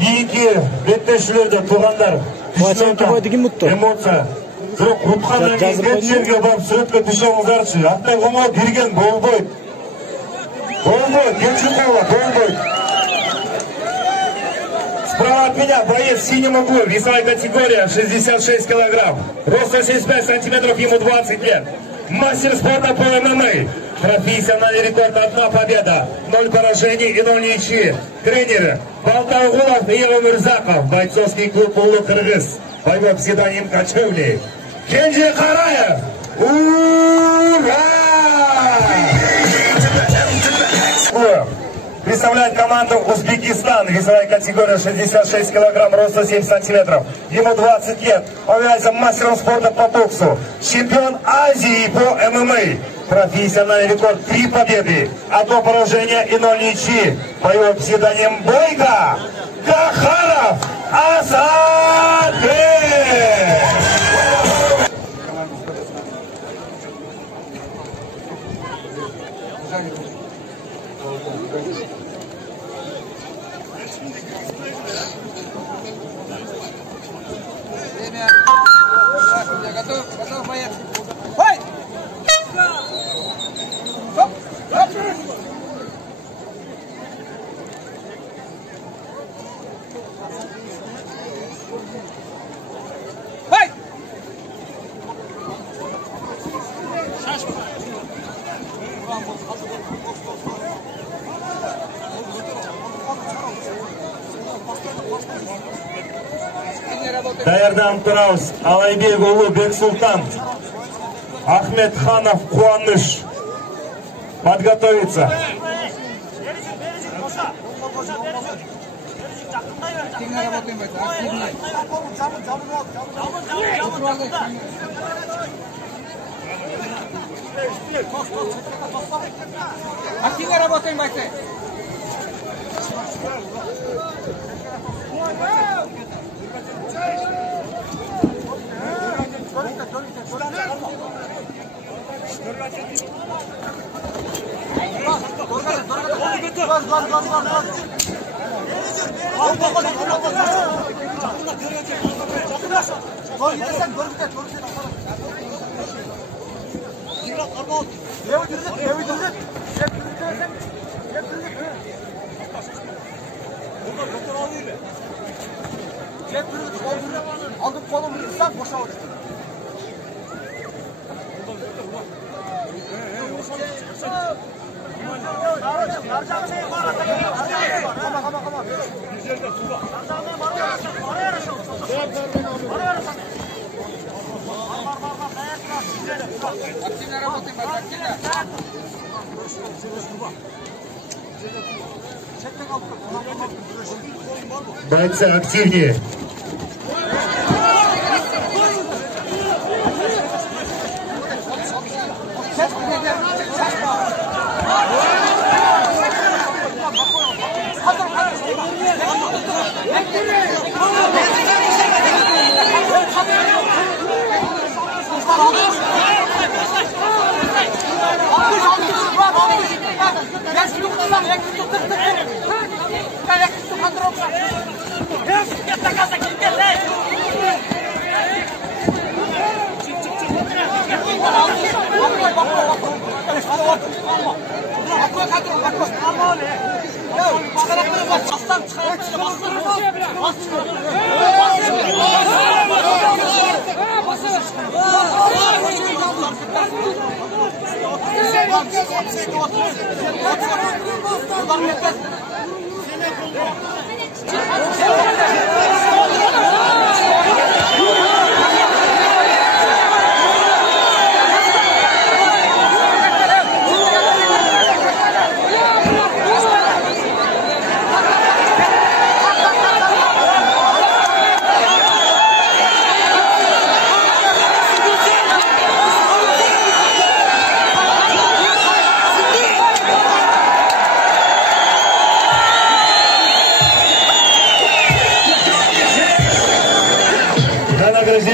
Кейінгі беттешілерді туғандар эмоция жоқ ұтқаннан кейін бет жерге барып суретке түсе алмаңдаршы. Аттай қоңға берген болбойды. Кемшін қола, болбойды. Справа от меня боец в синем углу, весовая категория 66 килограмм, рост 75 сантиметров, ему 20 лет. Мастер спорта по ММА. Профессиональный рекорд, 1 победа, 0 поражений и 0 ничьи. Тренеры Балтаугулов и Евамырзаков, бойцовский клуб Улы Кыргыз, боевой псевдоним Кочевник. Кенже Караев! Ура! Представляет команду Узбекистан, весовая категория 66 килограмм, роста 7 сантиметров. Ему 20 лет. Он является мастером спорта по боксу, чемпион Азии по ММА. Профессиональный рекорд 3 победы, 1 поражение и 0 ничьи. Боевой псевдоним Бойко Кахаров Асаде. Готов, боец. Даярдан тұрауыз Алайбек ұлы Бексултан, Ахмет Ханов Қуаныш. Подготовиться. Активно работаем, активно. Активно работаем, бойцы. Aldım kolumu insan boşa vurdu. Активно работаем, активно. Бойцы активнее.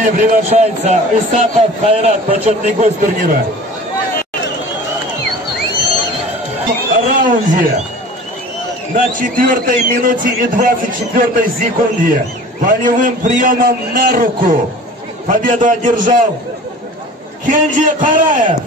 Приглашается Исаков Хайрат, почетный гость турнира. В раунде на 4-й минуте и 24-й секунде болевым приемом на руку победу одержал Кенджи Караев.